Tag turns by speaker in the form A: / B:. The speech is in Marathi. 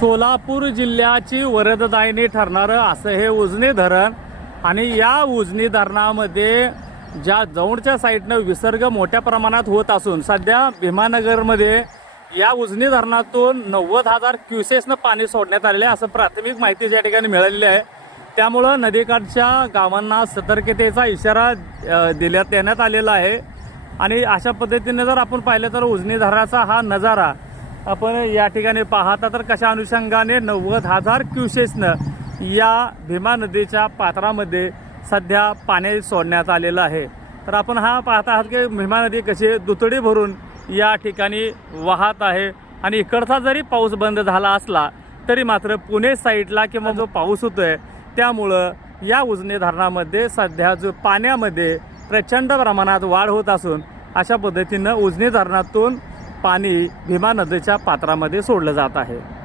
A: सोलापूर जिल्ह्याची वरददायिनी ठरणारं असं हे उजनी धरण आणि या उजनी धरणामध्ये ज्या जवळच्या साईडनं विसर्ग मोठ्या प्रमाणात होत असून सध्या भीमानगरमध्ये या उजनी धरणातून नव्वद हजार क्युसेसनं पाणी सोडण्यात आलेलं आहे असं प्राथमिक माहिती ज्या ठिकाणी मिळालेली आहे त्यामुळं नदीकाठच्या गावांना सतर्कतेचा इशारा दिल्या देण्यात आलेला आहे आणि अशा पद्धतीने जर आपण पाहिलं तर उजनी धरणाचा हा नजारा आपण या ठिकाणी पाहता तर कशा अनुषंगाने नव्वद हजार क्युसेसनं या भीमा नदीच्या पात्रामध्ये सध्या पाणी सोडण्यात आलेलं आहे तर आपण हा पाहता आहात की भीमा नदी कशी दुतडी भरून या ठिकाणी वाहत आहे आणि इकडचा जरी पाऊस बंद झाला असला तरी मात्र पुणे साईडला किंवा जो पाऊस होतो आहे त्यामुळं या उजने धरणामध्ये सध्या जो पाण्यामध्ये प्रचंड प्रमाणात वाढ होत असून अशा पद्धतीनं उजनी धरणातून पाणी भीमा नदीच्या पात्रामध्ये सोडलं जात आहे